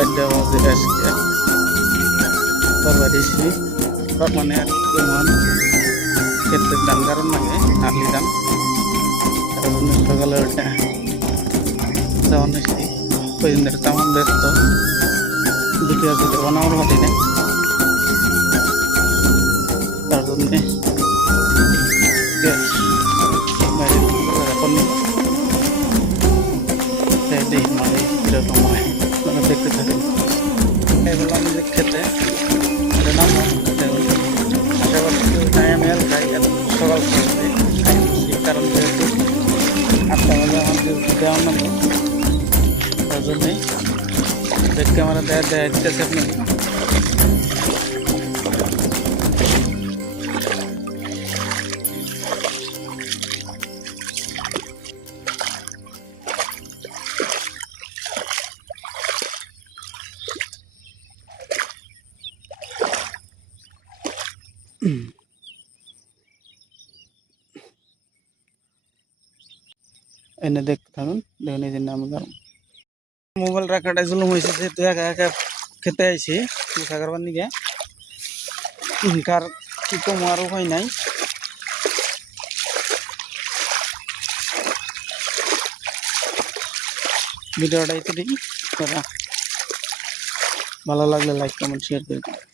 চারটা বাজে আজকে বাড়িছি মানে আর কেমন ক্ষেত্রের ধান কারণ লাগে আর্লি ধান কারণ সকালে ওটা যেমন হয়েছি ওই দিনের তেমন ব্যস্ত দুটি আছে বানানোর মতো নেই তার জন্যে এখন দেখি মানে এরকম হয় মানে দেখতে থাকি এগুলো আমি যে খেতে এটা নাম খেতে আশা করছি আমি আর খাই সকাল খাই কারণ যেহেতু 8টা বাজে আমাদের দেওয়া নামলো তার জন্যে ব্যাক ক্যামেরা দেওয়া দিতেছে আপনাকে এনে দেখতে থাকুন দেখুন এই জন্য আমি মোবাইল রাখাটা জুলুম হয়েছে যেহেতু একা একা খেতে আইছি পিঠা করবার নিকে কার কি কম আর উপায় নাই ভিডিওটা এতটুকুই ভালো লাগলে লাইক কমেন্ট শেয়ার করে দিন।